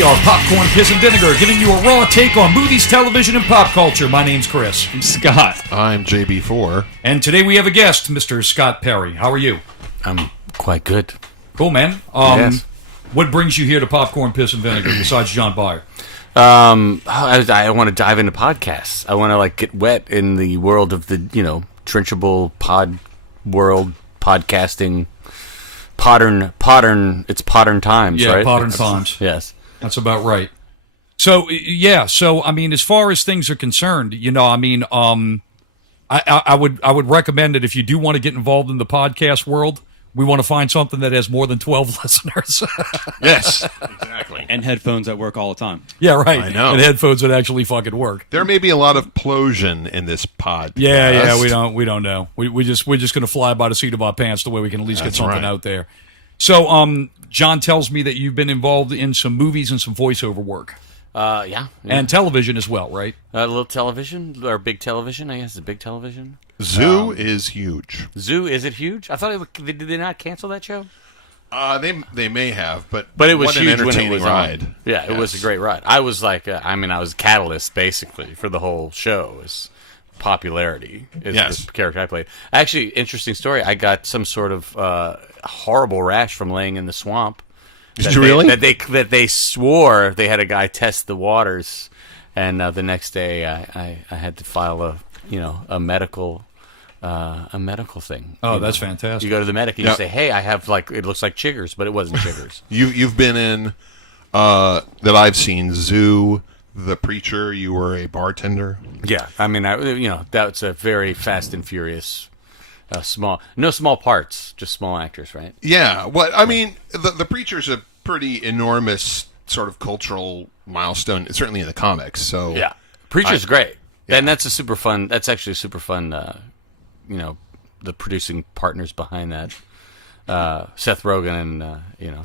We are Popcorn, Piss, and Vinegar, giving you a raw take on movies, television, and pop culture. My name's Chris. I'm Scott. I'm JB4. And today we have a guest, Mr. Scott Perry. How are you? I'm quite good. Cool, man. Yes. What brings you here to Popcorn, Piss, and Vinegar besides John Byer? I want to dive into podcasts. I want to get wet in the world of the trenchable pod world, podcasting. It's modern times, Yeah, right? modern times. Yes. That's about right. So, yeah, I mean, as far as things are concerned, I would recommend it if you do want to get involved in the podcast world. We want to find something that has more than 12 listeners. Yes, exactly. And headphones that work all the time. Yeah, right. I know. And headphones that actually fucking work. There may be a lot of plosion in this pod. Yeah, we don't know. We're just going to fly by the seat of our pants the way we can at least get something out there. So, John tells me that you've been involved in some movies and some voiceover work. Yeah. And television as well, right? A little television, or big television, I guess. A big television. Zoo is huge. Zoo, is it huge? I thought did they not cancel that show? They may have, but it was what huge an when entertaining it was ride. on. Yeah, it was a great ride. I was I was catalyst basically for the whole show. Is popularity is the character I played. Actually, interesting story. I got some sort of horrible rash from laying in the swamp. Did you really? That they swore they had a guy test the waters, and the next day I had to file a medical thing. Oh, that's fantastic. You go to the medic and you say, "Hey, I have it looks like chiggers," but it wasn't chiggers. You've been in that I've seen Zoo, The Preacher. You were a bartender. Yeah, I mean, that's a very Fast and Furious. No small parts, just small actors, right? Yeah. What I mean, the Preacher's a pretty enormous sort of cultural milestone, certainly in the comics. So yeah, Preacher's great, yeah. And that's a super fun. That's actually super fun. The producing partners behind that, Seth Rogen and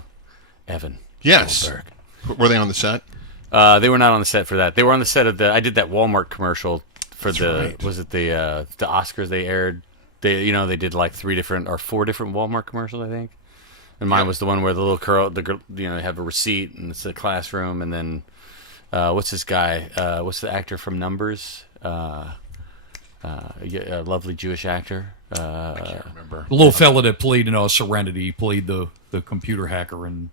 Evan. Yes. Goldberg. Were they on the set? They were not on the set for that. They were on the set of I did that Walmart commercial for right. Was it the Oscars they aired? They did 3 different or 4 different Walmart commercials, I think. And mine was the one where the little girl, they have a receipt and it's a classroom, and then what's this guy? What's the actor from Numbers? A lovely Jewish actor. I can't remember. The little fella that played in Serenity played the computer hacker, and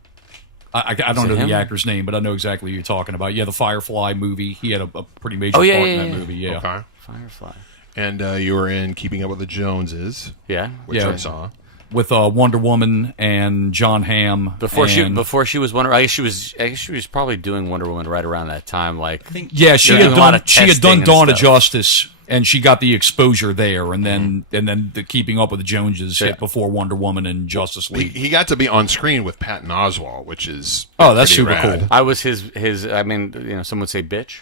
I don't know the actor's name, but I know exactly who you're talking about. Yeah, the Firefly movie. He had a pretty major part in that movie. Yeah. Okay. Firefly. And you were in Keeping Up with the Joneses. Yeah. Which I saw. With Wonder Woman and John Hamm. Before she was Wonder, I guess she was probably doing Wonder Woman right around that time. She had done Dawn of Justice, and she got the exposure there, and then the Keeping Up with the Joneses hit before Wonder Woman and Justice League. He got to be on screen with Patton Oswalt, which is that's super rad. cool. I was his. I mean, some would say bitch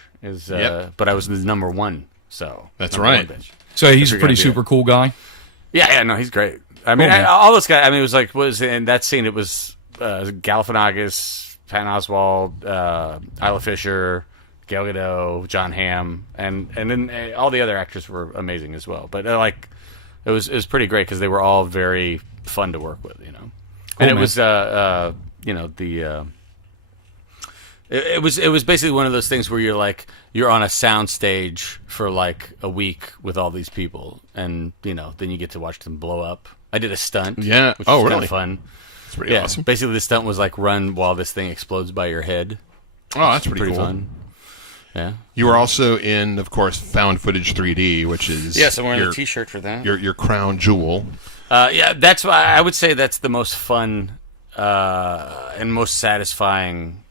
but I was his number one. So that's right. So he's a pretty super cool guy. Yeah, no, he's great. I mean, all those guys. I mean, it was in that scene. It was Galifianakis, Patton Oswalt, Isla Fisher, Gal Gadot, John Hamm, and then all the other actors were amazing as well. But it was pretty great because they were all very fun to work with, Cool, and it man. was It was basically one of those things where you're on a sound stage for a week with all these people, and then you get to watch them blow up. I did a stunt, which was really kind of fun. It's pretty awesome. Basically, the stunt was run while this thing explodes by your head. Oh, that's pretty cool. Fun. Yeah. You were also in, of course, Found Footage 3D, which is I'm wearing the T-shirt for that. Your crown jewel. That's why I would say that's the most fun and most satisfying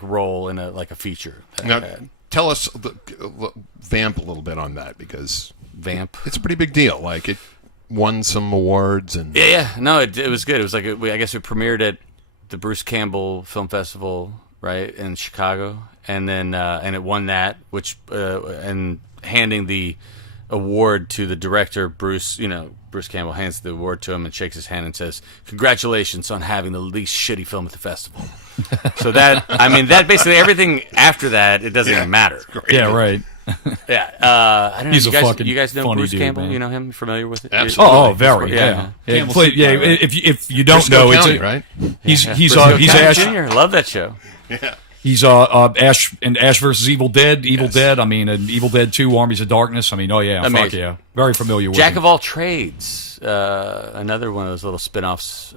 role in a feature. Now, tell us, vamp a little bit on that, because vamp. It's a pretty big deal. It won some awards and no, it was good. It was I guess it premiered at the Bruce Campbell Film Festival, right, in Chicago, and then and it won that, which and handing the award to the director, Bruce Campbell hands the award to him and shakes his hand and says, "Congratulations on having the least shitty film at the festival." So that basically everything after that, it doesn't even matter. Yeah, right. Yeah, I don't know. He's you guys know funny Bruce dude, Campbell? man. You know him? Familiar with it? Absolutely. Oh, very. Yeah. If you don't know, County, right? He's County Ash. Jr. Love that show. Yeah. He's Ash and Ash versus Evil Dead. Dead. I mean, and Evil Dead 2, Armies of Darkness. I mean, oh yeah, Amazing. fuck yeah, very familiar with Jack him. of all trades. Another one of those little spin-offs.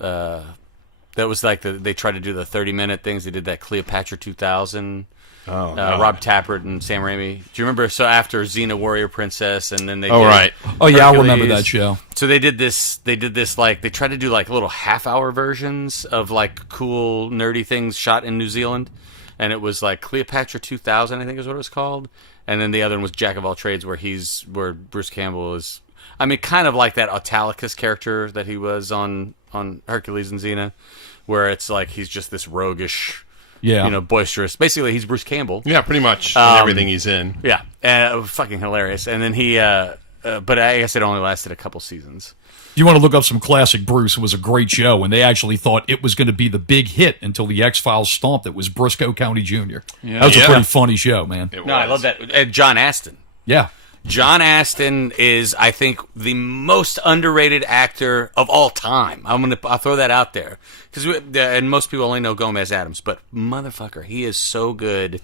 That was like they tried to do the 30-minute things. They did that Cleopatra 2000. Oh, Rob Tappert and Sam Raimi. Do you remember? So after Xena Warrior Princess, and then they Oh, did right. Oh yeah, I Hercules. remember that show. So they did this. They did this like they tried to do like little half-hour versions of like cool nerdy things shot in New Zealand, and it was like Cleopatra 2000, I think is what it was called. And then the other one was Jack of all trades, where Bruce Campbell is. I mean, kind of like that Autolycus character that he was on Hercules and Xena, where it's like he's just this roguish. Yeah, Boisterous. Basically, he's Bruce Campbell. Yeah, pretty much in everything he's in. Yeah, fucking hilarious. And then he, but I guess it only lasted a couple seasons. you want to look up some classic Bruce. It was a great show, and they actually thought it was going to be the big hit until the X-Files stomped it. Was Briscoe County Jr. Yeah. That was a Yeah. pretty funny show, man. It No, I was. love that. John Astin. Yeah. John Astin is, I think, the most underrated actor of all time. I'll throw that out there because and most people only know Gomez Addams, but motherfucker, he is so good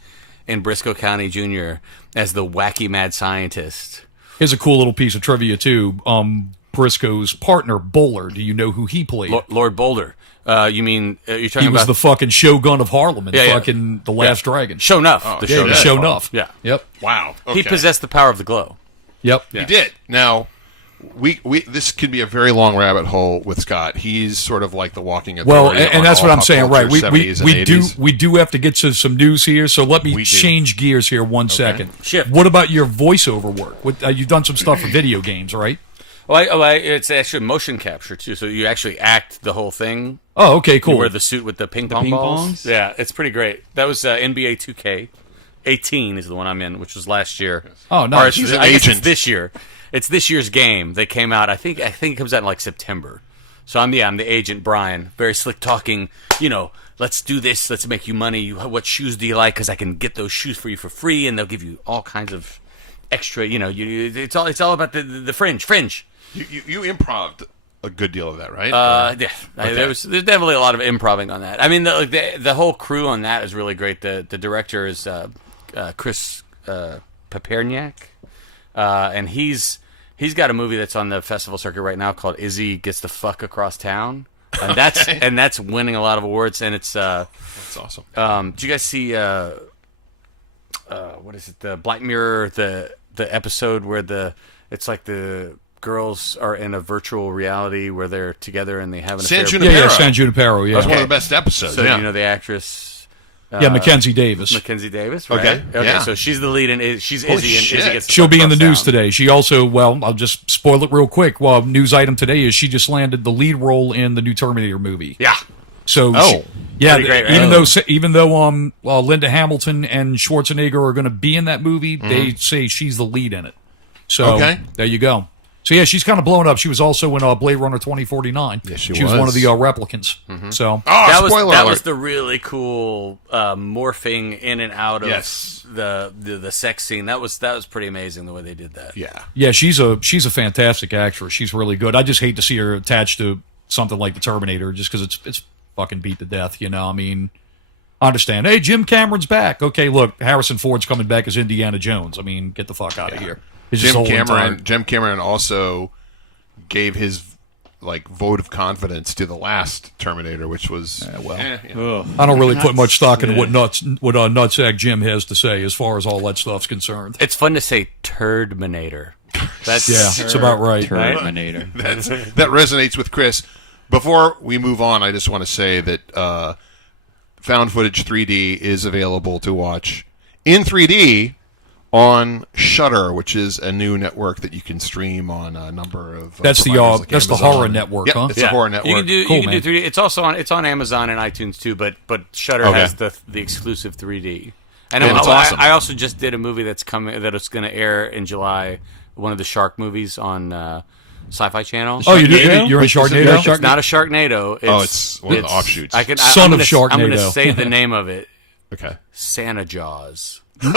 in Briscoe County Jr. as the wacky mad scientist. Here's a cool little piece of trivia too. Briscoe's partner Bowler. Do you know who he played? Lord Boulder. You mean you're talking He was about the fucking Shogun of Harlem and Yeah, yeah. fucking The Last Dragon. Show Nuff? The Yeah, Show he Nuff. showed enough. Yeah. Yep. Wow. He Okay. possessed the power of the glow. Yep. He did. Now, we this could be a very long rabbit hole with Scott. He's sort of like the walking Well, authority. and on that's all what I'm pop saying, right? culture, We 70s and 80s. do have to get to some news here. So let me We do. change gears here one second. Shift. What about your voiceover work? You've done some stuff for video games, right? It's actually motion capture too. So you actually act the whole thing. Oh, okay, You cool. wear the suit with the ping pong ping balls. pongs? Yeah, it's pretty great. That was NBA 2K. 18 is the one I'm in, which was last year. Oh, nice. Or it's- He's an I guess agent. it's this year. It's this year's game. They came out. I think it comes out in like September. So I'm the agent Brian, very slick talking. Let's do this. Let's make you money. What shoes do you like? Because I can get those shoes for you for free, and they'll give you all kinds of extra. It's all about the fringe. You improv'd a good deal of that, right? Yeah, there's definitely a lot of improving on that. I mean, the whole crew on that is really great. The director is Chris Paperniak, and he's got a movie that's on the festival circuit right now called Izzy Gets the Fuck Across Town, and that's winning a lot of awards. And it's That's awesome. did you guys see what is it, the Black Mirror, the episode where it's like the girls are in a virtual reality where they're together and they have an San affair. Junipero. Yeah, San Junipero. Yeah, That's one of the best episodes. So yeah. you know the actress yeah, Mackenzie Davis. Mackenzie Davis, right? Okay, yeah. So she's the lead, and she's Holy Izzy, and shit. Izzy gets the She'll fuck be in the across news town. today. She also, well, I'll just spoil it real quick. Well, news item today is she just landed the lead role in the new Terminator movie. Yeah, So, Oh. yeah, Pretty great, right? even though Linda Hamilton and Schwarzenegger are going to be in that movie, they say she's the lead in it. So Okay. there you go. So yeah, she's kind of blown up. She was also in Blade Runner 2049. Yes, she was one of was. the replicants. So Oh, spoiler that alert. was the really cool morphing in and out of Yes. the sex scene. That was pretty amazing the way they did that. Yeah. yeah, she's a fantastic actress. She's really good. I just hate to see her attached to something like the Terminator, just because it's fucking beat to death. I mean, I understand. Hey, Jim Cameron's back. Okay, look, Harrison Ford's coming back as Indiana Jones. I mean, get the fuck out of here. It's just Jim Cameron also gave his vote of confidence to the last Terminator, which was Ugh. I don't really put much stock in what nutsack Jim has to say as far as all that stuff's concerned. It's fun to say Turdminator. That's Yeah, it's about right. Terminator. that resonates with Chris. Before we move on, I just want to say that Found Footage 3D is available to watch in 3D on Shudder, which is a new network that you can stream on a number of. That's the providers like that's the Amazon. horror network, Yep, huh? it's a horror network. You can do Cool, you can man. do 3D. It's also on Amazon and iTunes too, but Shudder Okay. has the exclusive 3D. And Yeah, that's awesome. I also just did a movie that's it's going to air in July. One of the shark movies on Sci-Fi Channel. Oh, you do? Sharknado? You're in Wait, is it Sharknado? It's not a Sharknado. It's one of the offshoots. Son I'm of gonna, I'm going to Sharknado. say the name of it. Okay. Santa Jaws. Fucking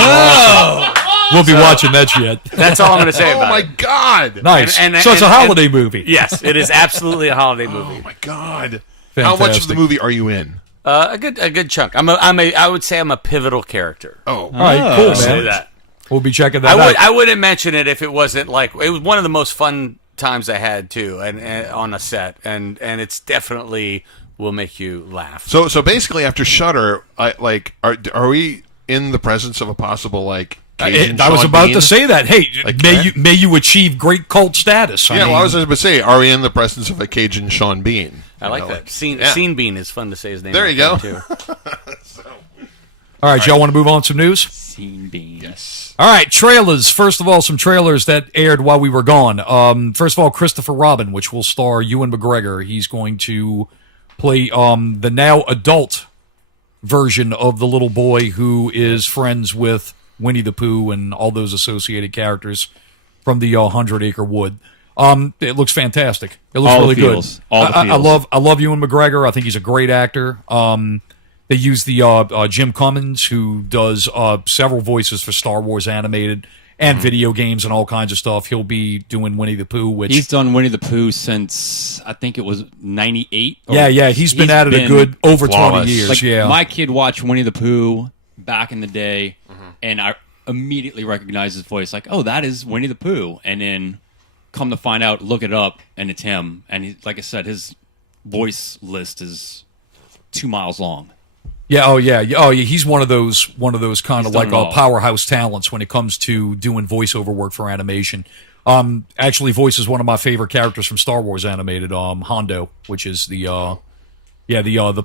awesome. We'll be watching that shit. That's all I'm going to say Oh about my it. God! Nice. And- So it's a holiday movie. Yes, it is absolutely a holiday movie. Oh my God! How much of Fantastic. the movie are you in? A good chunk. I would say I'm a pivotal character. Oh, All right, cool, I'll say man. that. We'll be checking that out. I wouldn't mention it if it wasn't like it was one of the most fun times I had too, and on a set, and it's definitely will make you laugh. So basically, after Shudder, are we in the presence of a possible Cajun I was Sean about Bean? to say that. Hey, Like, may you achieve great cult status. Yeah, well, I was going to say, are we in the presence of a Cajun Sean Bean? I like that. Scene Bean is fun to say his name. There you go. Too. All right, y'all want to move on to some news? Scene Bean. Yes. All right, trailers. First of all, some trailers that aired while we were gone. First of all, Christopher Robin, which will star Ewan McGregor. He's going to play the now adult version of the little boy who is friends with Winnie the Pooh and all those associated characters from the 100 Acre Wood. It looks fantastic. It looks All the really feels. good. All the I love Ewan McGregor. I think he's a great actor. They use the Jim Cummins, who does several voices for Star Wars animated and video games and all kinds of stuff. He'll be doing Winnie the Pooh, which He's done Winnie the Pooh since I think it was 98. yeah, he's been at it a good over 20 flawless. years. Like, yeah, my kid watched Winnie the Pooh back in the day, and I immediately recognized his voice. Like, oh, that is Winnie the Pooh. And then come to find out, look it up, and it's him. And he, like I said, his voice list is 2 miles long. yeah, oh yeah. He's one of those kind of done like it all. powerhouse talents when it comes to doing voiceover work for animation. Actually, voices one of my favorite characters from Star Wars animated, Hondo, which is the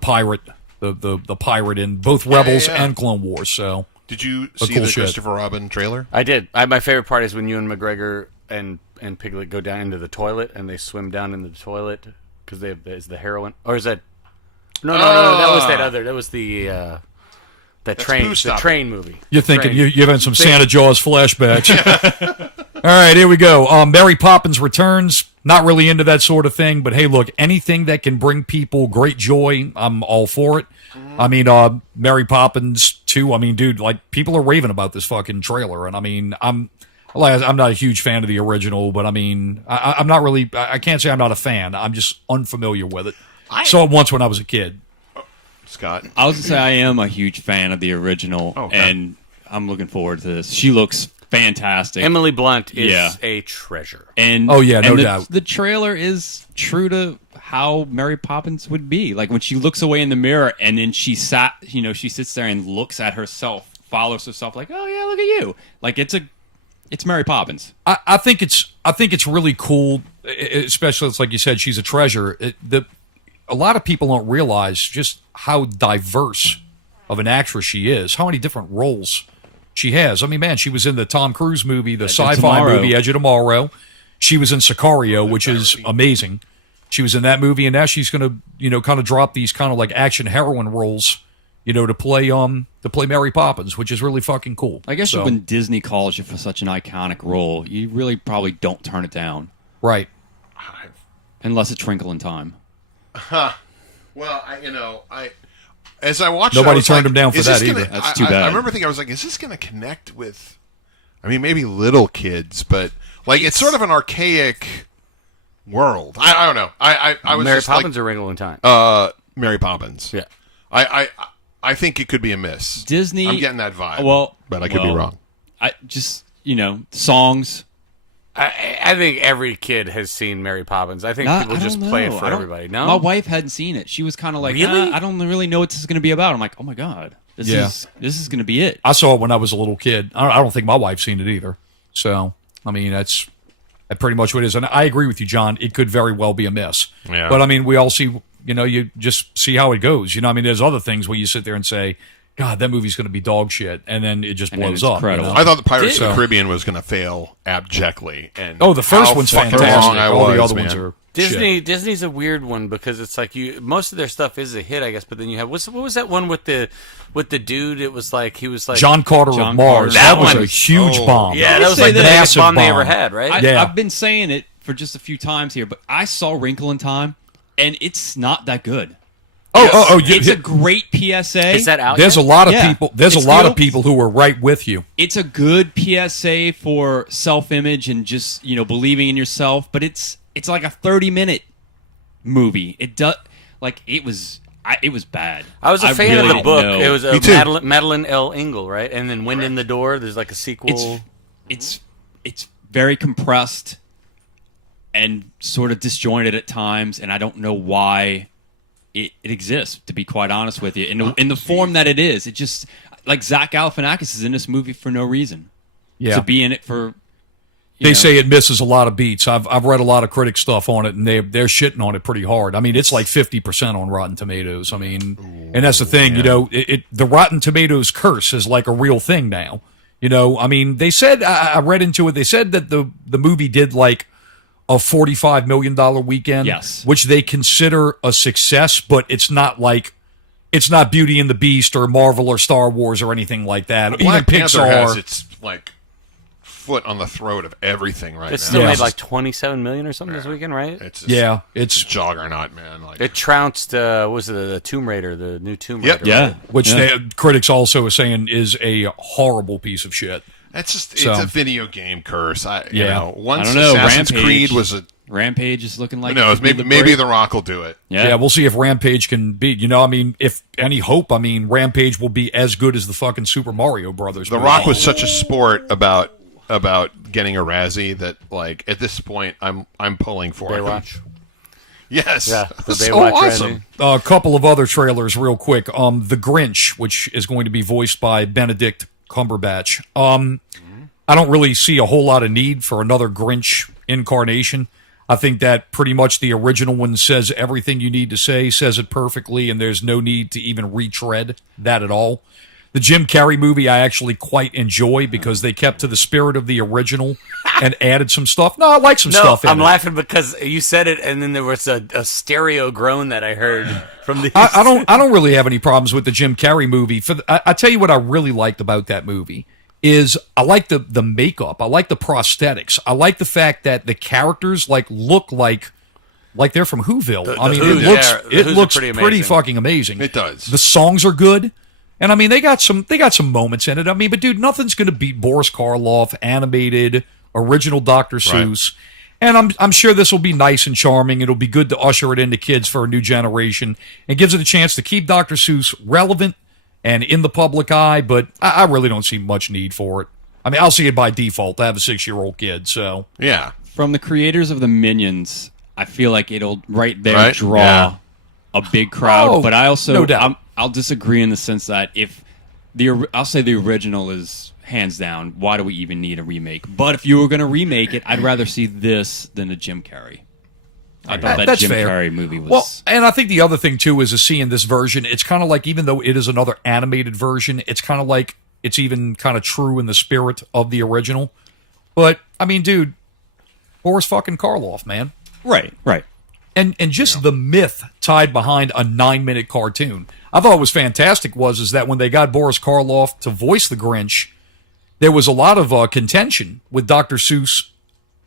pirate, the pirate in both Rebels yeah. and Clone Wars. So Did you A see cool the shit. Christopher Robin trailer? I did. My favorite part is when Ewan McGregor and Piglet go down into the toilet and they swim down into the toilet because is the heroine, or is that? No. That was that other. That was the train. Pooh The Stop. train movie. you're thinking Train. you're having some Santa Jaws flashbacks. All right, here we go. Mary Poppins Returns. Not really into that sort of thing, but hey, look, anything that can bring people great joy, I'm all for it. I mean, Mary Poppins 2. I mean, dude, like people are raving about this fucking trailer, and I mean, I'm not a huge fan of the original, but I mean, I'm not really. I can't say I'm not a fan. I'm just unfamiliar with it. Saw it once when I was a kid. Scott? I was going to say I am a huge fan of the original, Okay. and I'm looking forward to this. She looks fantastic. Emily Blunt is Yeah. a treasure. And Oh, yeah, no and doubt. The trailer is true to how Mary Poppins would be. Like when she looks away in the mirror and then she sits there and looks at herself, follows herself like, oh yeah, look at you. Like it's Mary Poppins. I think it's really cool, especially it's like you said, she's a treasure. A lot of people don't realize just how diverse of an actress she is. How many different roles she has. I mean, man, she was in the Tom Cruise movie, the sci-fi Tomorrow. movie Edge of Tomorrow. She was in Sicario, which is amazing. She was in that movie, and now she's going to, kind of drop these kind of like action heroine roles, to play Mary Poppins, which is really fucking cool. I guess So, when Disney calls you for such an iconic role, you really probably don't turn it down. right. Unless it's Twinkle in Time. Well, as I watched, Nobody it, I was turned like, him down for is this that gonna- either. That's too I bad. remember thinking, I was like, is this going to connect with? I mean, maybe little kids, but like it's sort of an archaic world. I don't know. I was Mary just Poppins or Wrinkle in Time. Mary Poppins. Yeah. I think it could be a miss. Disney. I'm getting that vibe. Well, but I could be wrong. I just songs. I think every kid has seen Mary Poppins. I think people just play it for everybody. No, My wife hadn't seen it. She was kind of like, Really? I don't really know what this is going to be about. I'm like, oh my god, this Yeah. is going to be it. I saw it when I was a little kid. I don't think my wife's seen it either. So, I mean, that's pretty much what it is. And I agree with you, John. It could very well be a miss. Yeah. But, I mean, we all see, you just see how it goes. I mean, there's other things where you sit there and say, God, that movie's going to be dog shit. And then it just And then blows it's up. incredible. I thought the Pirates of So- the Caribbean was going to fail abjectly. And Oh, the first how one's fucking fantastic. wrong I All the was, other ones man. are shit. Disney's a weird one because it's like most of their stuff is a hit, I guess. But then you have what was that one with the dude? It was like he was like John Carter John of Mars. Carter. That That was one. a huge Oh. bomb. Yeah, Let that me was say like the this. biggest Massive bomb they ever bomb. had, right? Yeah. I've been saying it for just a few times here, but I saw Wrinkle in Time, and it's not that good. It's a great PSA. Is that out? There's yet? a lot of Yeah. people. There's a It's lot real. of people who are right with you. It's a good PSA for self-image and just believing in yourself, but it's like a 30-minute movie. It does it was It was bad. I was a fan really of the didn't book. know. It was Me too. Madeline L. Engel, right? And then Wind in the Door. There's like a sequel. It's very compressed and sort of disjointed at times, and I don't know why it exists. To be quite honest with you, in the form that it is, it just like Zach Galifianakis is in this movie for no reason. Yeah. To be in it for. They say it misses a lot of beats. I've read a lot of critic stuff on it, and they're shitting on it pretty hard. I mean, it's like 50% on Rotten Tomatoes. I mean, and that's the thing, you know, the Rotten Tomatoes curse is like a real thing now. You know, I mean, they said I read into it. They said that the movie did like a $45 million weekend, Yes. which they consider a success, but it's not Beauty and the Beast or Marvel or Star Wars or anything like that. Even Black Panther Pixar has its like foot on the throat of everything right It now. still Yeah. made like 27 million or something this weekend, right? It's just, Yeah, it's it's a juggernaut, man. Like It trounced. What was it the Tomb Raider, the new Tomb Yep. Raider? Yeah. right? which Yeah. critics also are saying is a horrible piece of shit. it's just So- it's a video game curse. You Yeah. know, once I don't know. Assassin's Rampage. Creed was a Rampage is looking like who knows, it could be maybe break. The Rock will do it. Yeah, we'll see if Rampage can beat. You know, I mean, if any hope, I mean, Rampage will be as good as the fucking Super Mario Brothers. The movie. Rock was such a sport about getting a Razzie that like at this point I'm pulling for him. Baywatch. Yes. Yeah, the so Baywatch awesome. Razzie. A couple of other trailers, real quick. The Grinch, which is going to be voiced by Benedict Cumberbatch. I don't really see a whole lot of need for another Grinch incarnation. I think that pretty much the original one says everything you need to say, says it perfectly, and there's no need to even retread that at all. The Jim Carrey movie I actually quite enjoy because they kept to the spirit of the original and added some stuff. No, I like some No, stuff in I'm it. laughing because you said it, and then there was a stereo groan that I heard from the. I don't really have any problems with the Jim Carrey movie. I tell you what I really liked about that movie is I like the makeup. I like the prosthetics. I like the fact that the characters look like they're from Whoville. I mean, Who's, it looks yeah, the it Who's are looks pretty pretty amazing. fucking amazing. It does. The songs are good. And I mean, they got some moments in it. I mean, but dude, nothing's going to beat Boris Karloff animated original Dr. Seuss. And I'm sure this will be nice and charming. It'll be good to usher it into kids for a new generation. It gives it a chance to keep Dr. Seuss relevant and in the public eye, but I really don't see much need for it. I mean, I'll see it by default. I have a 6-year-old kid, so Yeah. From the creators of the Minions, I feel like it'll right there Right? draw Yeah. a big crowd. Oh, but I also no doubt. I'll disagree in the sense that if I'll say the original is hands down, why do we even need a remake? But if you were going to remake it, I'd rather see this than a Jim Carrey. I thought that that's Jim fair. Carrey movie was. Well, and I think the other thing too is seeing this version. It's kind of like, even though it is another animated version, it's kind of like it's even kind of true in the spirit of the original. But I mean, dude, Boris fucking Karloff, man, right. and just the myth tied behind a 9-minute cartoon. I thought was fantastic is that when they got Boris Karloff to voice the Grinch, there was a lot of contention with Dr. Seuss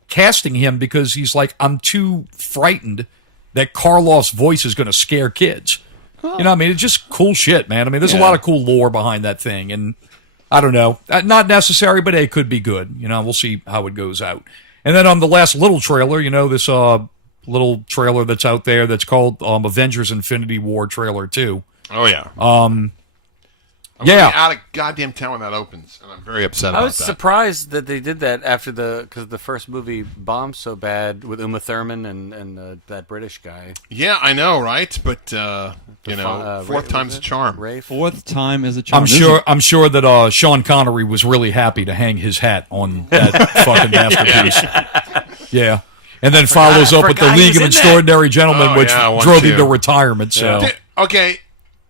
casting him because he's like, I'm too frightened that Karloff's voice is going to scare kids. You know what I mean? It's just cool shit, man. I mean, there's a lot of cool lore behind that thing, and I don't know. Not necessary, but it could be good. You know, we'll see how it goes out. And then on the last little trailer, you know, this little trailer that's out there that's called Avengers Infinity War Trailer 2. Oh yeah. I'm yeah. gonna be out of goddamn town when that opens, and I'm very upset I about was that. surprised that they did that after because the first movie bombed so bad with Uma Thurman and that British guy. Yeah, I know, right? But you know, fourth Ray- time's was a it? charm. Rafe? Fourth time as a charm. I'm sure that Sean Connery was really happy to hang his hat on that fucking masterpiece. Yeah. And then follows up with the forgot League he's of in that. Extraordinary Gentlemen, Oh, which yeah, one, drove him two. to retirement. So Okay.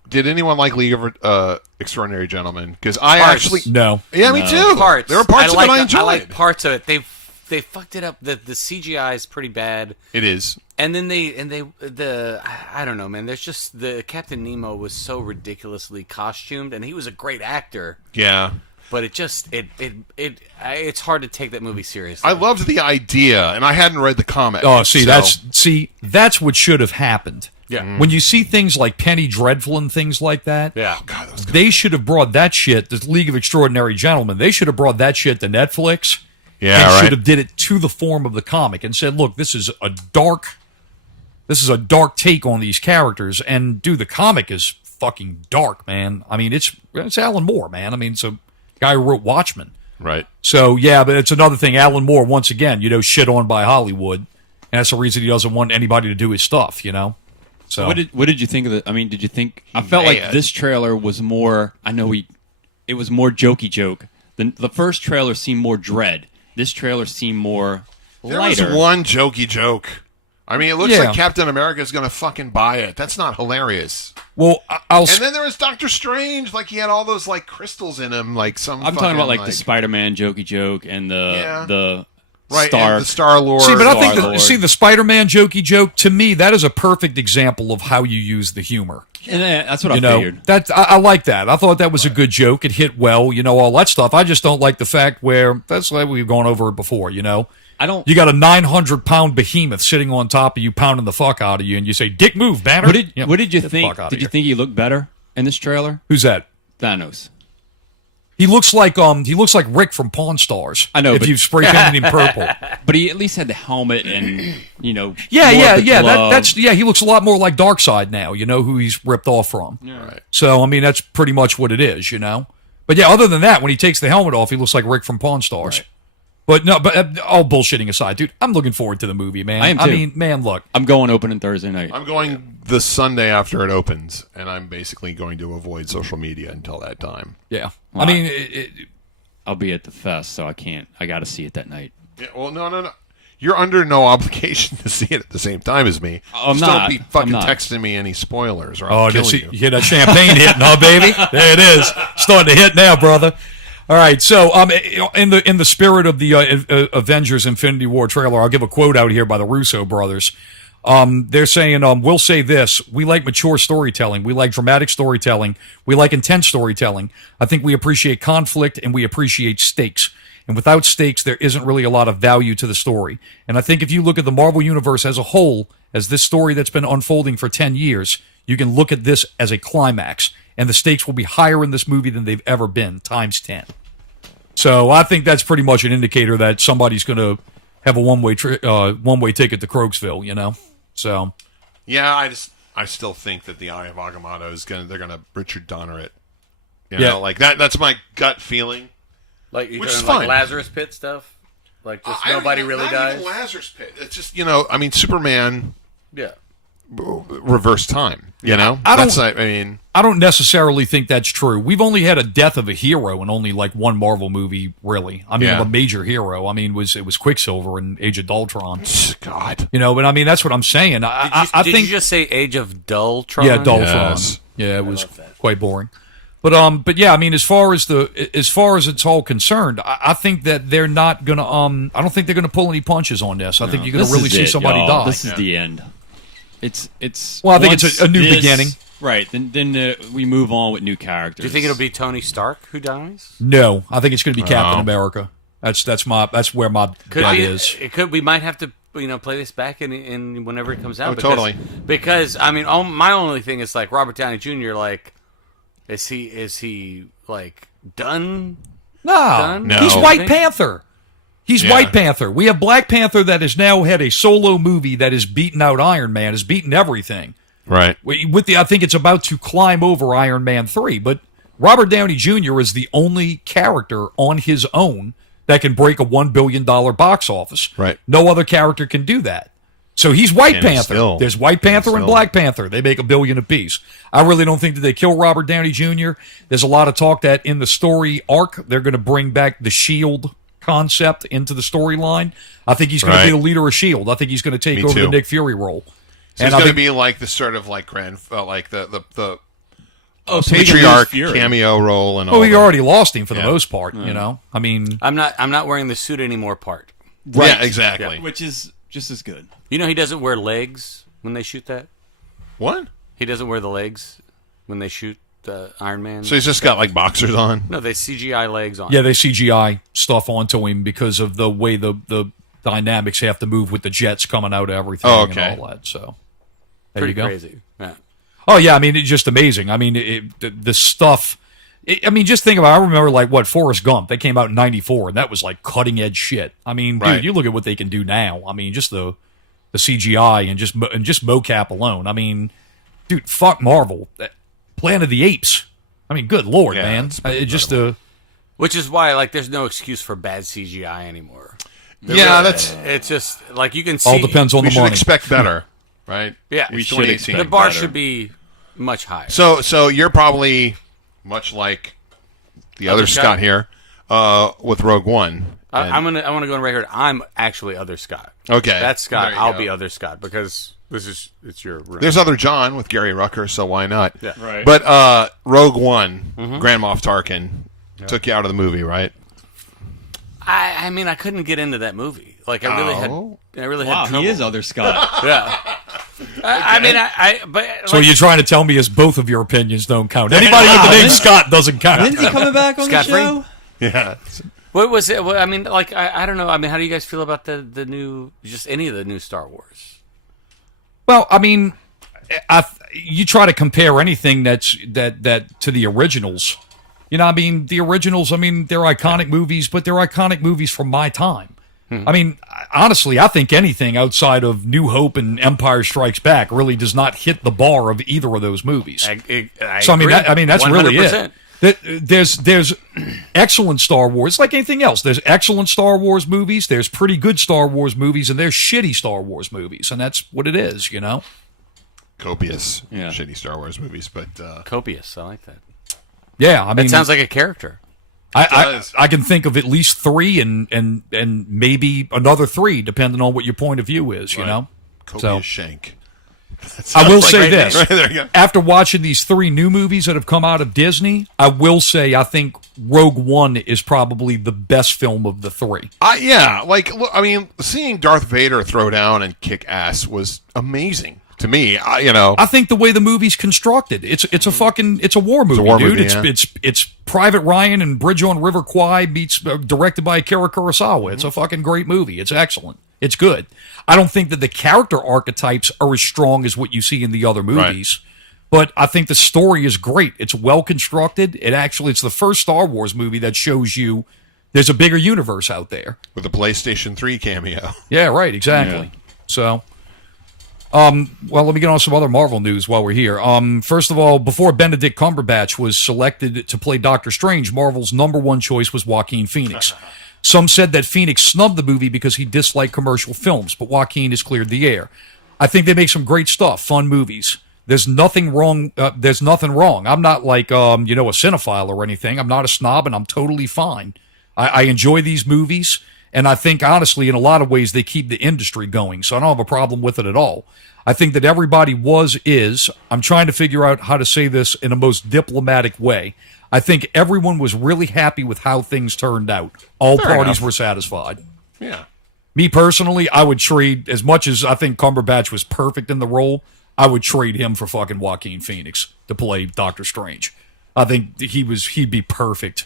Did anyone like League of Extraordinary Gentlemen? Because I Parts. actually, no. yeah, me too. Parts. There were parts of it I enjoyed. I like parts of it. They fucked it up. The CGI is pretty bad. It is. And then I don't know, man. There's just the Captain Nemo was so ridiculously costumed, and he was a great actor. Yeah. But it's hard to take that movie seriously. I loved the idea, and I hadn't read the comic. Oh, see, so- that's what should have happened. Yeah. When you see things like Penny Dreadful and things like that, yeah. God, that was good. they should have brought that shit, the League of Extraordinary Gentlemen, they should have brought that shit to Netflix Yeah, and right. should have did it to the form of the comic and said, look, this is a dark this is a dark take on these characters. And dude, the comic is fucking dark, man. I mean, it's Alan Moore, man. I mean, it's a guy who wrote Watchmen. Right. So yeah, but it's another thing. Alan Moore, once again, shit on by Hollywood, and that's the reason he doesn't want anybody to do his stuff. So What did you think of it? I mean, did you think? I felt like this trailer was more. It was more jokey joke. The first trailer seemed more dread. This trailer seemed more lighter. There was one jokey joke. I mean, it looks Yeah. like Captain America's going to fucking buy it. That's not hilarious. well, I'll And then there was Doctor Strange. Like, he had all those, like, crystals in him. Like, some I'm talking about like the Spider-Man jokey joke and the right, Star. and the Star-Lord. see, but I think Star-Lord. the Spider-Man jokey joke, to me, that is a perfect example of how you use the humor. And that's what I figured. I like that. I thought that was a good joke. It hit well, all that stuff. I just don't like the fact where that's like we've gone over it before. I don't. You got a 900-pound behemoth sitting on top of you, pounding the fuck out of you, and you say, "Dick, move, Banner." What did you Get the think? fuck outta Did you here. think he looked better in this trailer? Who's that? Thanos. He looks like Rick from Pawn Stars. I know, if but- you spray painted him purple. But he at least had the helmet and Yeah, more yeah, of the yeah. glove. That's he looks a lot more like Darkseid now. Who he's ripped off from. Right. So I mean, that's pretty much what it is. But yeah, other than that, when he takes the helmet off, he looks like Rick from Pawn Stars. Right. But no, all bullshitting aside, dude, I'm looking forward to the movie, man. I am too. mean, man, look. I'm going opening Thursday night. I'm going the Sunday after it opens, and I'm basically going to avoid social media until that time. Yeah. Wow. I mean, I'll be at the fest, so I can't. I got to see it that night. Yeah, well, no. You're under no obligation to see it at the same time as me. I'm Just not. don't be fucking I'm not. texting me any spoilers, or I'll kill just you. you hear that champagne hitting, huh, baby? There it is, starting to hit now, brother. All right, so in the spirit of the Avengers: Infinity War trailer, I'll give a quote out here by the Russo brothers. They're saying, "We'll say this: we like mature storytelling, we like dramatic storytelling, we like intense storytelling. I think we appreciate conflict and we appreciate stakes. And without stakes, there isn't really a lot of value to the story. And I think if you look at the Marvel Universe as a whole, as this story that's been unfolding for 10 years, you can look at this as a climax, and the stakes will be higher in this movie than they've ever been, times 10. So I think that's pretty much an indicator that somebody's going to have a one-way ticket to Croaksville, So Yeah, I still think that the Eye of Agamotto they're gonna Richard Donner it. Yeah. Like that. That's my gut feeling. Like you're Which is doing like fine. Lazarus Pit stuff, like just I don't nobody even- really not dies. Even Lazarus Pit. It's just I mean, Superman Yeah, reverse time. I don't- I mean, I don't necessarily think that's true. We've only had a death of a hero in only like one Marvel movie, really. I mean, Yeah. of a major hero. I mean, it was Quicksilver in Age of Ultron. God. But I mean, that's what I'm saying. I did think you just say Age of Dulltron? yeah, Ultron. Yes. Yeah, it was love that. quite boring. But yeah, I mean, as far as it's all concerned, I think that they're not gonna. I don't think they're gonna pull any punches on this. I think you're gonna This really is see it, somebody y'all. die. This is the end. It's. Well, I think it's once a new this- beginning. Right. Then we move on with new characters. Do you think it'll be Tony Stark who dies? No, I think it's going to be Captain No. America. That's where my Could bet be. is. It could. We might have to play this back in whenever it comes out. Oh, because, totally. Because I mean, my only thing is like Robert Downey Jr. Like, is he like done? No, No. he's You White think? Panther. He's Yeah. White Panther. We have Black Panther that has now had a solo movie that has beaten out Iron Man, has beaten everything. Right. I think it's about to climb over Iron Man 3, but Robert Downey Jr. is the only character on his own that can break a $1 billion box office. Right. No other character can do that. So he's White And Panther. still- There's White Panther and still- Black Panther. They make $1 billion apiece. I really don't think that they kill Robert Downey Jr. There's a lot of talk that in the story arc, they're going to bring back the SHIELD concept into the storyline. I think he's going to be Right. the leader of SHIELD. I think he's going to take Me over the too. Nick Fury role. So And it's I going to think- be like the sort of like like the Oh, so we can lose patriarch Fury. cameo role and all. Oh, he that. already lost him for the Yeah. most part, I mean, I'm not wearing the suit anymore. Part. Yeah, exactly. Which is just as good. You know he doesn't wear legs when they shoot that. What? He doesn't wear the legs when they shoot the Iron Man. So he's just got like boxers on. no, they CGI legs on. yeah, they CGI stuff onto him because of the way the dynamics have to move with the jets coming out of everything Oh, okay. and all that. So there pretty you go. crazy. Yeah. Oh yeah, I mean it's just amazing. I mean the stuff. I mean, just think about. I remember like Forrest Gump. That came out in '94, and that was like cutting edge shit. I mean, Right. dude, you look at what they can do now. I mean, just the the CGI and just mocap alone. I mean, dude, fuck Marvel. Planet of the Apes. I mean, good lord, Yeah, man. it's It just Which is why, like, there's no excuse for bad CGI anymore. It's just like you can see. all depends on We the should money. expect better, right? Yeah, It's should 2018. expect the bar better. should be much higher. So you're probably much like the other Scott? Scott here with Rogue One. I want to go on record. I'm actually other Scott. Okay. That's Scott. There you I'll go. be other Scott because it's your room. There's other John with Gary Rucker, so why not? Yeah. Right. But Rogue One, Grand Moff Tarkin, took you out of the movie, right? I mean, I couldn't get into that movie. Like I really Oh. had Wow, trouble. he is other Scott. Yeah. But So like, you're trying to tell me is both of your opinions don't count? Anybody with the name Scott doesn't count. When's he coming back on Scott the show? Yeah. what was it? I mean, like I don't know. I mean, how do you guys feel about the new, just any of the new Star Wars? Well, I mean, you try to compare anything that to the originals. You know, I mean, the originals. I mean, they're iconic movies, but they're iconic movies from my time. I mean, honestly, I think anything outside of New Hope and Empire Strikes Back really does not hit the bar of either of those movies. So I mean, agree. that's really 100%. it. There's excellent Star Wars, like anything else. There's excellent Star Wars movies. There's pretty good Star Wars movies, and there's shitty Star Wars movies, and that's what it is. You know. Copious Yeah. shitty Star Wars movies, but Copious. I like that. Yeah, I mean, It sounds like a character. I can think of at least 3 and maybe another 3, depending on what your point of view is. You know. Copious So- Shank. I will say great this: name. There you go. after watching these 3 new movies that have come out of Disney, I will say I think Rogue One is probably the best film of the 3. Yeah, like look, I mean, seeing Darth Vader throw down and kick ass was amazing to me. I think the way the movie's constructed, it's a war movie, war dude. movie, yeah. It's Private Ryan and Bridge on River Kwai meets directed by Akira Kurosawa. It's a fucking great movie. It's excellent. It's good. I don't think that the character archetypes are as strong as what you see in the other movies. But I think the story is great. It's well constructed. It's the first Star Wars movie that shows you there's a bigger universe out there. with the PlayStation 3 cameo. Yeah, right, exactly. So, well, let me get on some other Marvel news while we're here. First of all, before Benedict Cumberbatch was selected to play Doctor Strange, Marvel's number one choice was Joaquin Phoenix. Some said that Phoenix snubbed the movie because he disliked commercial films, but Joaquin has cleared the air. I think they make some great stuff, fun movies. There's nothing wrong. There's nothing wrong. I'm not like a cinephile or anything. I'm not a snob, and I'm totally fine. I enjoy these movies, and I think honestly, in a lot of ways, they keep the industry going. So I don't have a problem with it at all. I think that everybody is. I'm trying to figure out how to say this in a most diplomatic way. I think everyone was really happy with how things turned out. All Fair parties enough. were satisfied. Yeah. Me personally, I would trade, as much as I think Cumberbatch was perfect in the role, I would trade him for fucking Joaquin Phoenix to play Doctor Strange. I think he'd be perfect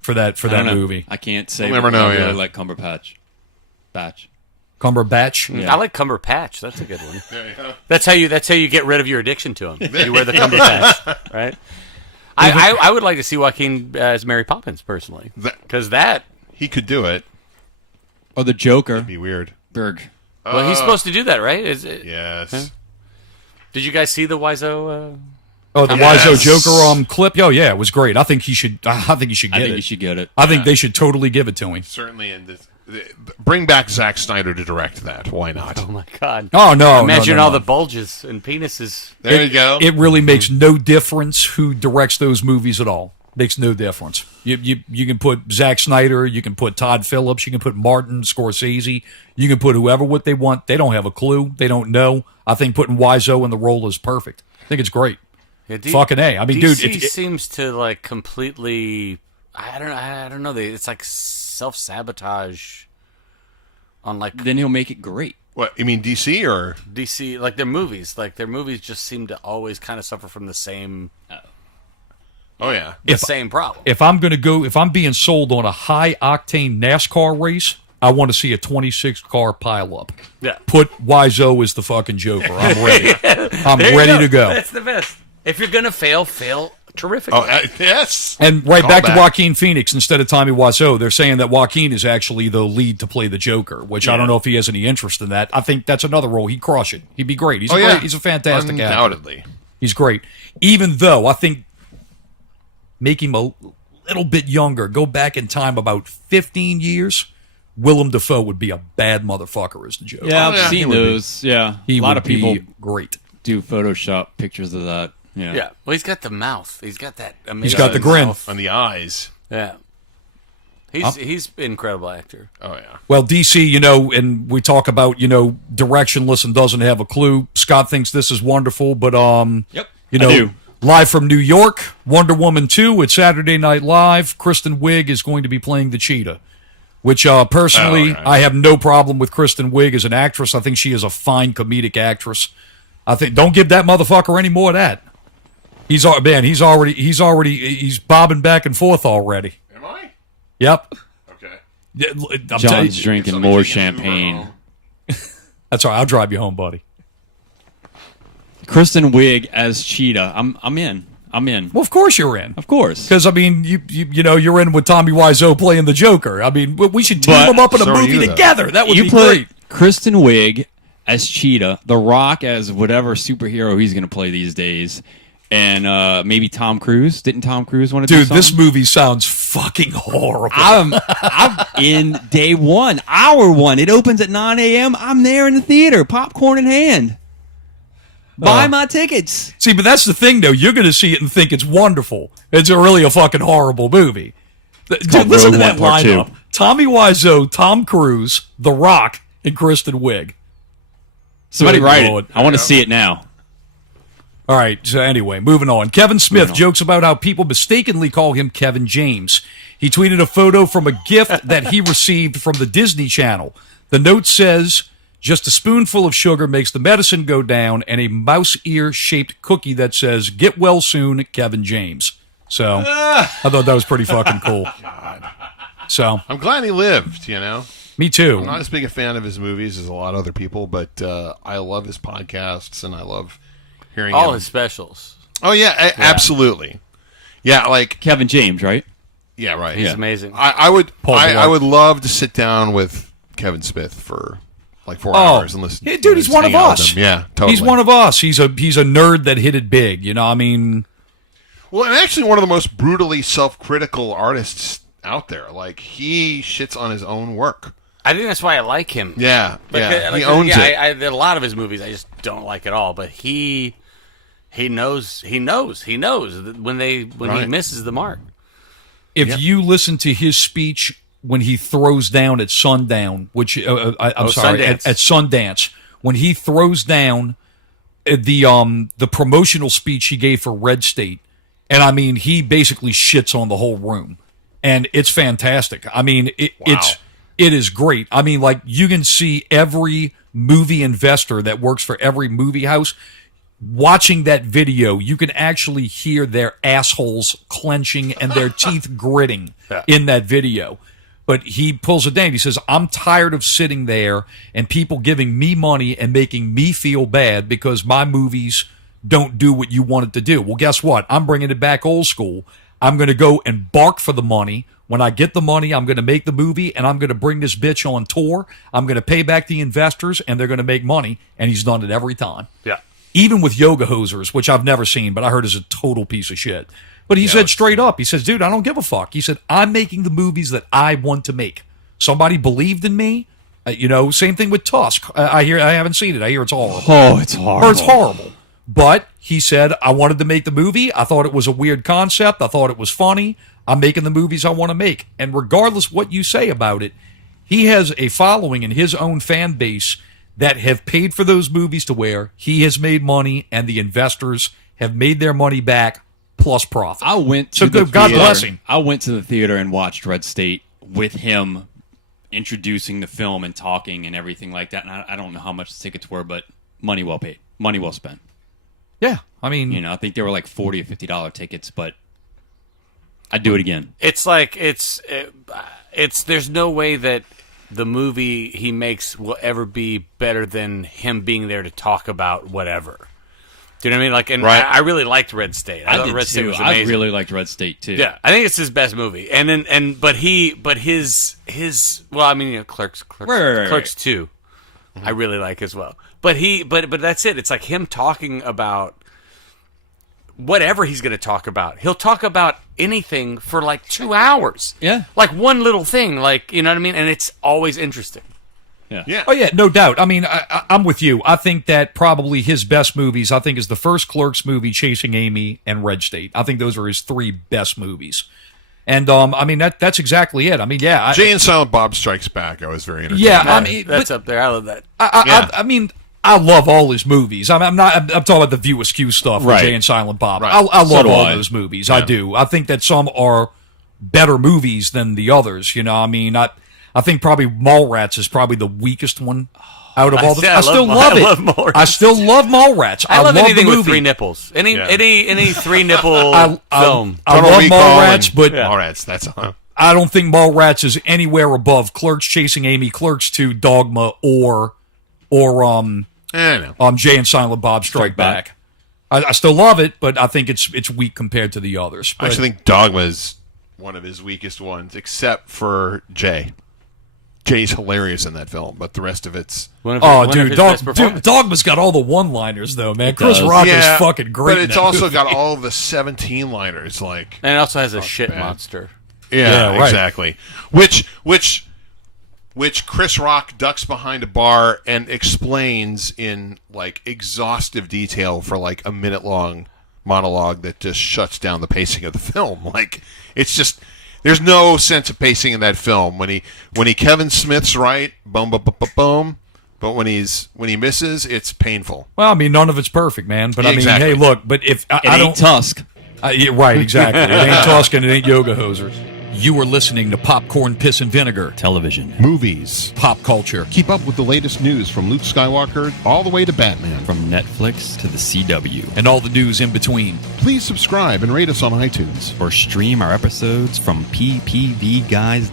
for that I don't know. movie. I can't say. We'll never but know, I really yeah. like Cumberbatch. Cumberbatch? Yeah. I like Cumberpatch. That's a good one. That's how you get rid of your addiction to him. You wear the Cumberpatch, right? I would like to see Joaquin as Mary Poppins personally, because He could do it. Or the Joker. Be weird. Berg. well, he's supposed to do that, right? Yes. Did you guys see the Wiseau? Oh, the Yes. Wiseau Joker clip? Oh, yeah, it was great. I think he should get I think it. you should get it. I think they should totally give it to him. Certainly in this. Bring back Zack Snyder to direct that. Why not? Oh my God! Oh, no. Imagine no. all the bulges and penises. There you go. It really makes no difference who directs those movies at all. Makes no difference. You can put Zack Snyder, you can put Todd Phillips, you can put Martin Scorsese, you can put whoever what they want. They don't have a clue. They don't know. I think putting Wiseau in the role is perfect. I think it's great. Yeah, Fucking A. I mean, dude, DC if- seems to like completely. I don't know. It's like self-sabotage on like Then he'll make it great. What you mean, DC or? DC, like their movies. Like their movies just seem to always kind of suffer from the same Oh yeah. same problem. if I'm being sold on a high octane NASCAR race, I want to see a 26 car pileup. Yeah. Put Wiseau as the fucking Joker. I'm ready. I'm There you ready to go. That's the best. If you're gonna fail terrific. Oh, yes. And right Call back to back. Joaquin Phoenix instead of Tommy Wiseau. They're saying that Joaquin is actually the lead to play the Joker, which I don't know if he has any interest in that. I think that's another role. He'd crush it. He'd be great. He's he's a fantastic actor. Undoubtedly. He's great. Even though I think make him a little bit younger, go back in time about 15 years, Willem Dafoe would be a bad motherfucker as the Joker. Yeah, I've yeah, he seen would be. those. Yeah, He a lot would of people be great. do Photoshop pictures of that. Yeah. Yeah. Well, he's got the mouth. He's got that amazing. He's got the grin. mouth. On the eyes. Yeah. He's an incredible actor. Oh, yeah. Well, DC, and we talk about, directionless and doesn't have a clue. Scott thinks this is wonderful, but, Yep. I I do. live from New York, Wonder Woman 2 at Saturday Night Live. Kristen Wiig is going to be playing the cheetah, which, personally, Oh, okay. I have no problem with Kristen Wiig as an actress. I think she is a fine comedic actress. I think, don't give that motherfucker any more of that. He's bobbing back and forth already. Am I? Yep. Okay. Yeah, I'm telling John's you, drinking Somebody more taking Uber champagne. home. that's all right. I'll drive you home, buddy. Kristen Wiig as Cheetah. I'm in. Well, of course you're in. Of course. Because, I mean, you're in with Tommy Wiseau playing the Joker. I mean, we should team But- them up in a So are movie you, though. together. That would You be put great. Kristen Wiig as Cheetah, The Rock as whatever superhero he's going to play these days, and maybe Tom Cruise. Didn't Tom Cruise want to do Dude, this something? movie sounds fucking horrible. I'm in day one, hour one. It opens at 9 a.m. I'm there in the theater, popcorn in hand. Buy my tickets. See, but that's the thing, though. You're going to see it and think it's wonderful. It's really a fucking horrible movie. Dude, called listen to Rogue that One Part lineup. 2. Tommy Wiseau, Tom Cruise, The Rock, and Kristen Wiig. Somebody Good write Lord. it. I want to see it now. All right, so anyway, moving on. Kevin Smith jokes about how people mistakenly call him Kevin James. He tweeted a photo from a gift that he received from the Disney Channel. The note says, just a spoonful of sugar makes the medicine go down, and a mouse ear-shaped cookie that says, get well soon, Kevin James. So, I thought that was pretty fucking cool. So, I'm glad he lived, me too. I'm not as big a fan of his movies as a lot of other people, but I love his podcasts, and I love hearing All him. his specials. Oh, yeah, absolutely. Yeah, like, Kevin James, right? yeah, right. He's amazing. I would Paul I Blart. would love to sit down with Kevin Smith for like 4 Oh, hours and listen. yeah, dude, he's just one of hang out with us. him. Yeah, totally. He's one of us. He's a nerd that hit it big. I mean, Well, and actually one of the most brutally self-critical artists out there. Like, he shits on his own work. I think that's why I like him. Yeah, Like, he owns it. a lot of his movies I just don't like at all. But he knows that when he Right. misses the mark. if you listen to his speech when he throws down at sundown, which I'm sorry, Sundance. at Sundance, when he throws down the promotional speech he gave for Red State, and I mean he basically shits on the whole room, and it's fantastic. I mean it is great. I mean, like, you can see every movie investor that works for every movie house watching that video. You can actually hear their assholes clenching and their teeth gritting in that video. But he pulls it down. He says, I'm tired of sitting there and people giving me money and making me feel bad because my movies don't do what you want it to do. Well, guess what? I'm bringing it back old school. I'm going to go and bark for the money. When I get the money, I'm going to make the movie, and I'm going to bring this bitch on tour. I'm going to pay back the investors, and they're going to make money. And he's done it every time. Yeah. Even with Yoga Hosers, which I've never seen, but I heard is a total piece of shit. But he said straight up, he says, dude, I don't give a fuck. He said, I'm making the movies that I want to make. Somebody believed in me. Same thing with Tusk. I haven't seen it. I hear it's horrible. Oh, it's horrible. Or it's horrible. But he said, I wanted to make the movie. I thought it was a weird concept. I thought it was funny. I'm making the movies I want to make. And regardless what you say about it, he has a following in his own fan base that have paid for those movies to where he has made money and the investors have made their money back plus profit. I went to So the God theater. bless him. I went to the theater and watched Red State with him introducing the film and talking and everything like that. And I don't know how much the tickets were, but money well paid. Money well spent. Yeah, I mean, I think they were like $40 or $50 tickets, but I'd do it again. It's like it's there's no way that the movie he makes will ever be better than him being there to talk about whatever. Do you know what I mean? Like, and Right. I really liked Red State. I thought did Red State too. was I amazing. really liked Red State too. Yeah, I think it's his best movie. But his well, I mean, Clerks Right. 2, I really like as well. But that's it. It's like him talking about whatever he's going to talk about. He'll talk about anything for like 2 hours. Yeah. Like one little thing, like, you know what I mean? And it's always interesting. Yeah. Oh yeah, no doubt. I mean, I'm with you. I think that probably his best movies, I think, is the first Clerks movie, Chasing Amy, and Red State. I think those are his 3 best movies. And I mean, that's exactly it. I mean, yeah, Jay and Silent Bob Strikes Back. I was very entertained. yeah. I mean, That's but up there. I love that. I mean, I love all his movies. I'm talking about the View Askew stuff, Right. with Jay and Silent Bob. Right. I love do all I. those movies. I do. I think that some are better movies than the others. You know, I mean, I think probably Mallrats is probably the weakest one out of all the. Yeah, I still love I it. love Mallrats. I still love Mallrats. I love anything the with movie. 3 nipples. Any 3 nipple I film. I Total love Recall Mallrats, and but Mallrats. That's I don't think Mallrats is anywhere above Clerks, Chasing Amy, Clerks 2, Dogma, or no. Jay and Silent Bob Strike Back. I still love it, but I think it's weak compared to the others. I actually think Dogma is one of his weakest ones, except for Jay. Jay's hilarious in that film, but the rest of it's One of Oh, his dude, best performances. Dogma's got all the one-liners, though, man. Chris does. Rock is fucking great. but in it's that also movie. got all of the 17-liners, like And it also has a shit bad. monster. Yeah, right. exactly. Which Chris Rock ducks behind a bar and explains in like exhaustive detail for like a minute-long monologue that just shuts down the pacing of the film. Like it's just there's no sense of pacing in that film. When he Kevin Smith's right, boom, boom, boom, boom, boom. But when he misses, it's painful. Well, I mean, none of it's perfect, man. But I mean, Exactly. hey, look. But if It I ain't don't, Tusk. yeah, right, exactly. It ain't Tuscan. It ain't Yoga Hosers. You are listening to Popcorn, Piss, and Vinegar. Television. Movies. Pop culture. Keep up with the latest news from Luke Skywalker all the way to Batman. From Netflix to the CW. And all the news in between. Please subscribe and rate us on iTunes. Or stream our episodes from ppvguys.com.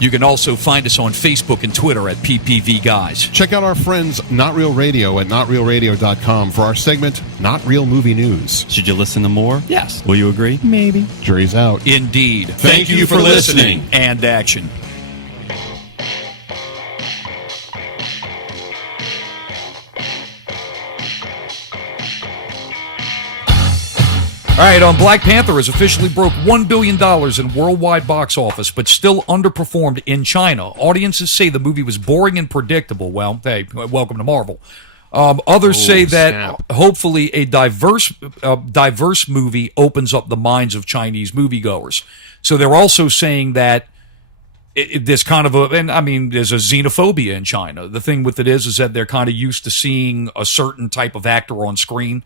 You can also find us on Facebook and Twitter at PPVGuys. Check out our friends Not Real Radio at notrealradio.com for our segment Not Real Movie News. Should you listen to more? Yes. Will you agree? Maybe. Jury's out. Indeed. Thank you for listening. And action. All right, Black Panther has officially broke $1 billion in worldwide box office, but still underperformed in China. Audiences say the movie was boring and predictable. Well, hey, welcome to Marvel. Others say that snap. hopefully a diverse movie opens up the minds of Chinese moviegoers. So they're also saying that there's kind of and I mean, there's a xenophobia in China. The thing with it is that they're kind of used to seeing a certain type of actor on screen,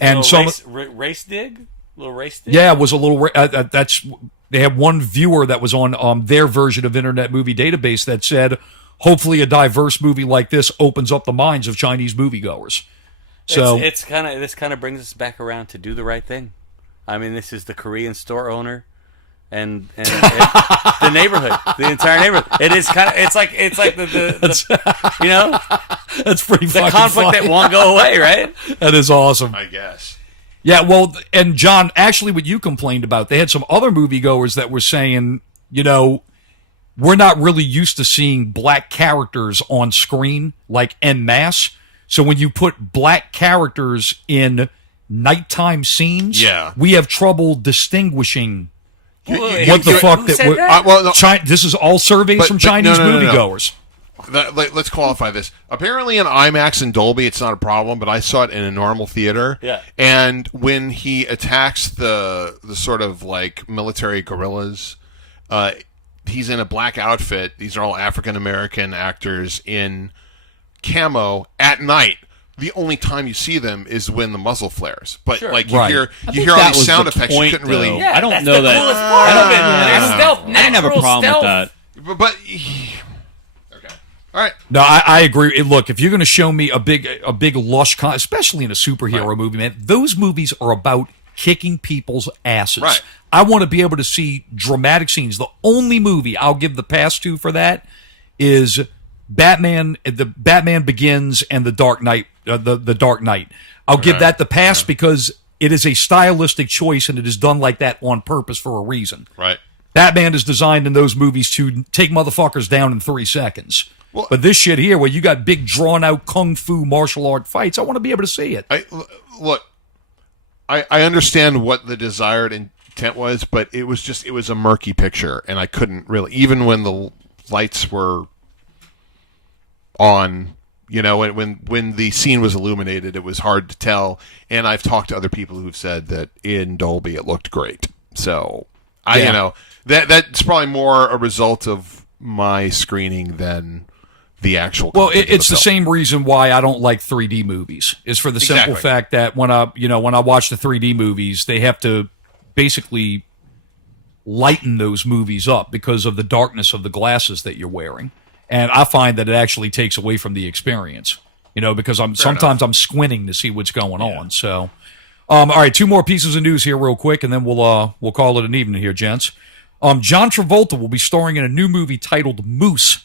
and some race dig, little race dig. yeah, it was a little. That's they had one viewer that was on their version of Internet Movie Database that said, hopefully, a diverse movie like this opens up the minds of Chinese moviegoers. So this kind of brings us back around to do the right thing. I mean, this is the Korean store owner. And the neighborhood, the entire neighborhood. It is kind of. It's like the you know, that's pretty the fucking conflict funny. that won't go away, right? That is awesome. I guess. Yeah, well, and John, actually, what you complained about, they had some other moviegoers that were saying, you know, we're not really used to seeing black characters on screen like en masse. So when you put black characters in nighttime scenes, Yeah. we have trouble distinguishing. What What the fuck that we're well, no, This is all surveys But- from but Chinese no. moviegoers. Let's qualify this. Apparently, in IMAX and Dolby, it's not a problem. But I saw it in a normal theater. Yeah. And when he attacks the sort of like military guerrillas, he's in a black outfit. These are all African American actors in camo at night. The only time you see them is when the muzzle flares. But like you Right. hear think all that these was sound the effects. point, You couldn't really. though. Yeah, I don't that's know the that- coolest part of it. There's stealth, I didn't have a natural problem stealth. with that. But okay, all right. No, I agree. Look, if you're going to show me a big lush, especially in a superhero Right. movie, man, those movies are about kicking people's asses. Right. I want to be able to see dramatic scenes. The only movie I'll give the pass to for that is Batman, the Batman Begins and The Dark Knight the Dark Knight. I'll give that the pass because it is a stylistic choice and it is done like that on purpose for a reason. Right. Batman is designed in those movies to take motherfuckers down in 3 seconds. Well, but this shit here, where you got big, drawn-out kung fu martial art fights, I want to be able to see it. I understand what the desired intent was, but it was a murky picture, and I couldn't really, even when the lights were on, when the scene was illuminated, it was hard to tell. And I've talked to other people who've said that in Dolby it looked great. So that's probably more a result of my screening than the actual. Well, content of it's the film. same reason why I don't like 3D movies. Is for the simple Exactly. fact that when I watch the 3D movies, they have to basically lighten those movies up because of the darkness of the glasses that you're wearing, and I find that it actually takes away from the experience. Because sometimes I'm squinting to see what's going on. So, all right, 2 more pieces of news here, real quick, and then we'll call it an evening here, gents. John Travolta will be starring in a new movie titled Moose.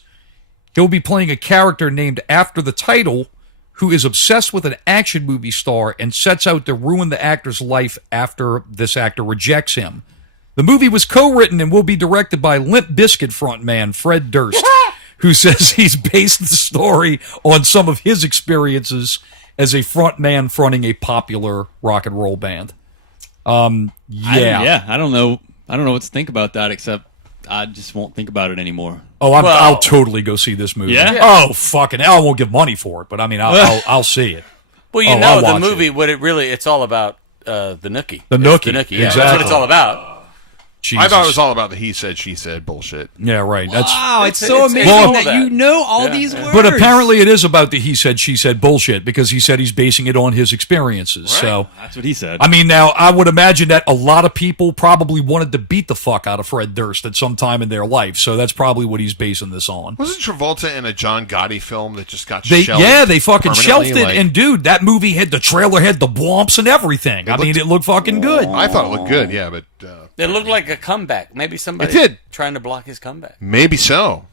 He'll be playing a character named after the title who is obsessed with an action movie star and sets out to ruin the actor's life after this actor rejects him. The movie was co-written and will be directed by Limp Bizkit frontman Fred Durst, who says he's based the story on some of his experiences as a frontman fronting a popular rock and roll band. I don't know what to think about that, except I just won't think about it anymore. Oh, I'll totally go see this movie. Yeah? Oh, fucking hell, I won't give money for it, but I mean, I'll see it. Well, I'll the watch movie, it. it's all about the Nookie. The It's Nookie, The Nookie, yeah. exactly. That's what it's all about. Jesus. I thought it was all about the he said, she said bullshit. Yeah, right. That's. Wow, it's so amazing all that you know all these words. But apparently it is about the he said, she said bullshit because he said he's basing it on his experiences. So, That's what he said. I mean, now, I would imagine that a lot of people probably wanted to beat the fuck out of Fred Durst at some time in their life. So that's probably what he's basing this on. Wasn't Travolta in a John Gotti film that just got They shelved? they fucking shelved it. permanently? And dude, that movie had the trailer had the blomps and everything. I mean, it looked fucking good. I thought it looked good, yeah, but It looked like a comeback. Maybe somebody It did. trying to block his comeback. maybe so.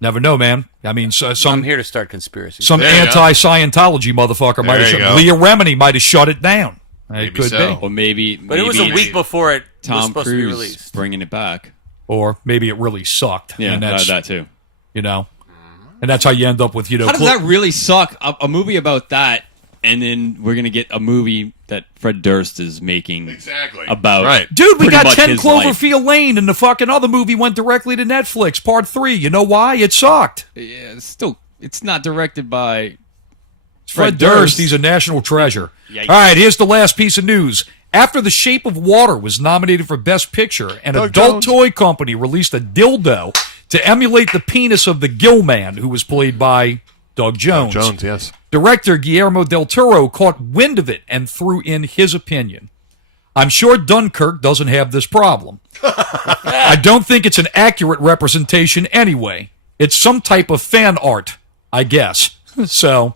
Never know, man. I mean, I'm some here to start conspiracies. some There you go. anti-Scientology motherfucker might There you have go. Leah Remini might have shut it down. It Maybe could so. be. Or maybe, but it was a week before it was Tom supposed to be Cruise released. bringing it back. Or maybe it really sucked. Yeah, and that's, that too. and that's how you end up with, How does that really suck? A movie about that, and then we're gonna get a movie that Fred Durst is making Exactly. about. Right. Dude, we pretty got much 10 his life. Cloverfield Lane, and the fucking other movie went directly to Netflix, Part 3. You know why? It sucked. Yeah, it's not directed by Fred Durst, he's a national treasure. Yikes. All right, here's the last piece of news. After The Shape of Water was nominated for Best Picture, an Doug adult Jones. toy company released a dildo to emulate the penis of the Gill Man, who was played by Doug Jones. Jones, yes. Director Guillermo del Toro caught wind of it and threw in his opinion. I'm sure Dunkirk doesn't have this problem. I don't think it's an accurate representation anyway. It's some type of fan art, I guess. So,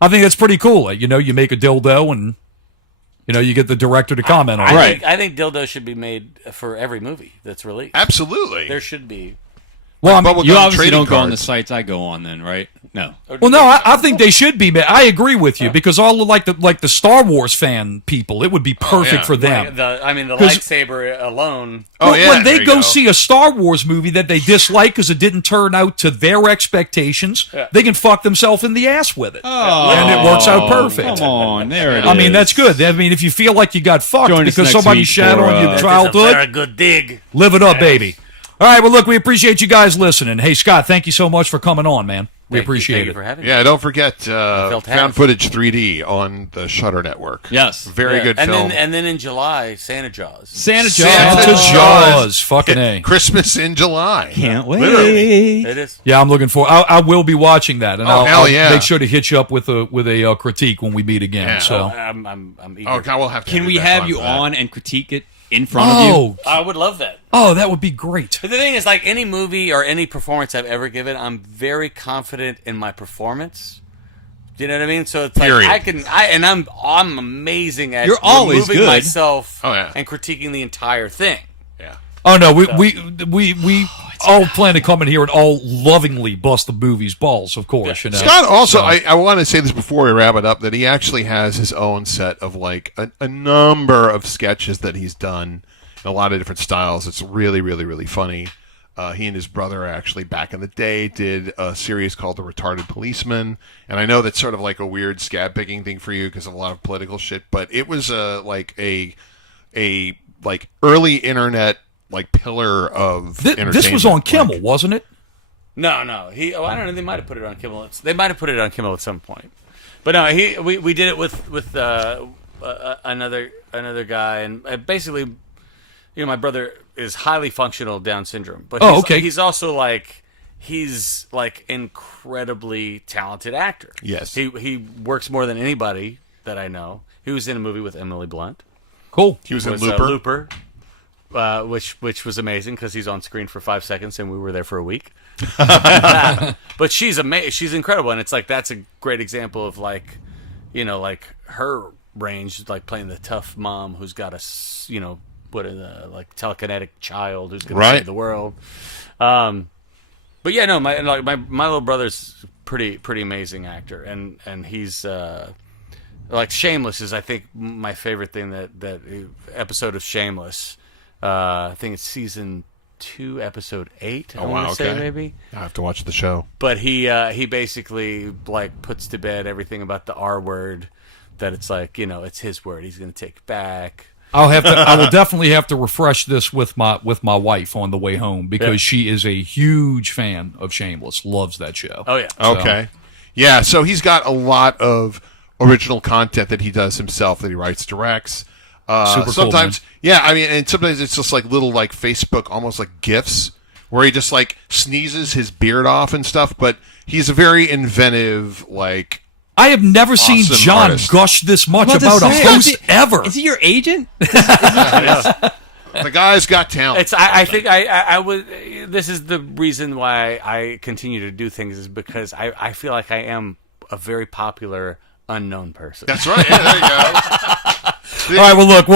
I think that's pretty cool. You make a dildo and, you get the director to comment on it. I think dildo should be made for every movie that's released. Absolutely. There should be. Well, I mean, Bubblegum You obviously trading don't go on the cards. sites I go on, then, right? No. well, no, I think they should be. Man. I agree with you because all the Star Wars fan people, it would be perfect yeah. for them. The 'Cause- lightsaber alone. Oh, Well, yeah. when they there you go see a Star Wars movie that they dislike because it didn't turn out to their expectations, they can fuck themselves in the ass with it. And it works out perfect. Come on, there it is. I mean, that's good. I mean, if you feel like you got fucked Join us because next somebody week shat for, on your That is a childhood, very good dig. live it up, baby. All right, well, look, we appreciate you guys listening. Hey, Scott, thank you so much for coming on, man. We appreciate Thank you it. for having me. Yeah, don't forget felt Found happy. Footage 3D on the Shutter Network. Yes. Very Yeah. good and film. then in July, Santa Jaws. Santa Santa To Jaws. Jaws, fucking A. Christmas in July. Can't wait. Literally. It is. Yeah, I'm looking for. I will be watching that, and Oh, hell I'll yeah. make sure to hit you up with a critique when we meet again. Yeah. So, I'm eager. Oh, God, we'll have to Can have we back have on you for that. on and critique it in front of you? I would love that. that would be great. But the thing is, like any movie or any performance I've ever given, I'm very confident in my performance. Do you know what I mean? So it's like Period. I'm amazing at You're always removing good. myself Oh, yeah. and critiquing the entire thing. Yeah. Oh no, we all plan to come in here and all lovingly bust the movie's balls, of course. You know? Scott also, So- I want to say this before we wrap it up, that he actually has his own set of like a number of sketches that he's done in a lot of different styles. It's really, really, really funny. He and his brother actually back in the day did a series called The Retarded Policeman, and I know that's sort of like a weird scab picking thing for you because of a lot of political shit, but it was like a early internet like pillar of entertainment. This was on Like, Kimmel, wasn't it? No. I don't know. They might have put it on Kimmel. They might have put it on Kimmel at some point. But no, we did it with another guy, and basically, you know, my brother is highly functional Down syndrome, but he's also like incredibly talented actor. Yes. He works more than anybody that I know. He was in a movie with Emily Blunt. Cool. He was in Looper, which was amazing because he's on screen for 5 seconds and we were there for a week. But she's amazing. She's incredible, and it's like that's a great example of like, you know, like her range, like playing the tough mom who's got like telekinetic child who's going to save the world. But yeah, no, my little brother's pretty amazing actor, and he's like Shameless is I think my favorite thing that episode of Shameless. I think it's season 2, episode 8. I want to say maybe. I have to watch the show. But he basically like puts to bed everything about the R word. That it's like, you know, it's his word. He's going to take it back. I will definitely have to refresh this with my wife on the way home because she is a huge fan of Shameless. Loves that show. Oh yeah. Okay. Yeah, so he's got a lot of original content that he does himself, that he writes, directs. Super cool, sometimes, man. yeah, I mean, and sometimes it's just like little like Facebook, almost like GIFs, where he just like sneezes his beard off and stuff. But he's a very inventive, like. I have never seen Awesome John artist. gush this much I'm about about to a say, host ever. Is he your agent? The guy's got talent. It's I think I would. This is the reason why I continue to do things is because I feel like I am a very popular unknown person. That's right. Yeah, there you go. All right, well, look,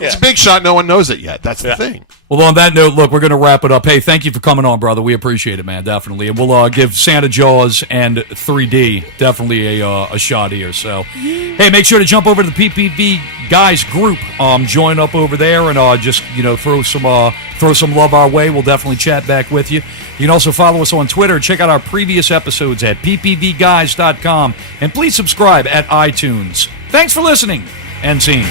It's a big shot. No one knows it yet. That's the thing. well, on that note, look, we're going to wrap it up. Hey, thank you for coming on, brother. We appreciate it, man, definitely. And we'll give Santa Jaws and 3D definitely a shot here. So, hey, make sure to jump over to the PPV Guys group. Join up over there and just, you know, throw some love our way. We'll definitely chat back with you. You can also follow us on Twitter. Check out our previous episodes at ppvguys.com. And please subscribe at iTunes. Thanks for listening and seeing.